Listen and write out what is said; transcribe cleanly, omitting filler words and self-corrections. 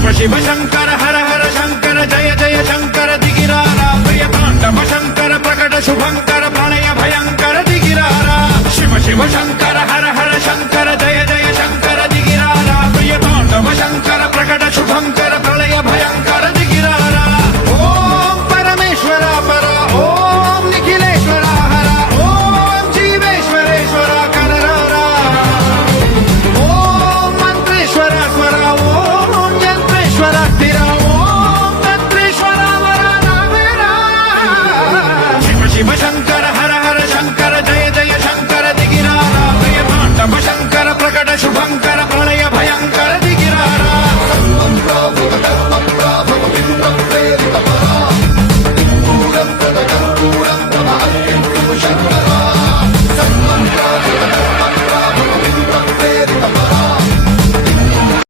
शिव शिव शंकर हर हर शंकर जय जय शंकर दिगिरारा प्रिय तांडव शंकर प्रकट शुभंकर प्रणय भयंकर दिगिरारा शिव शिव शंकर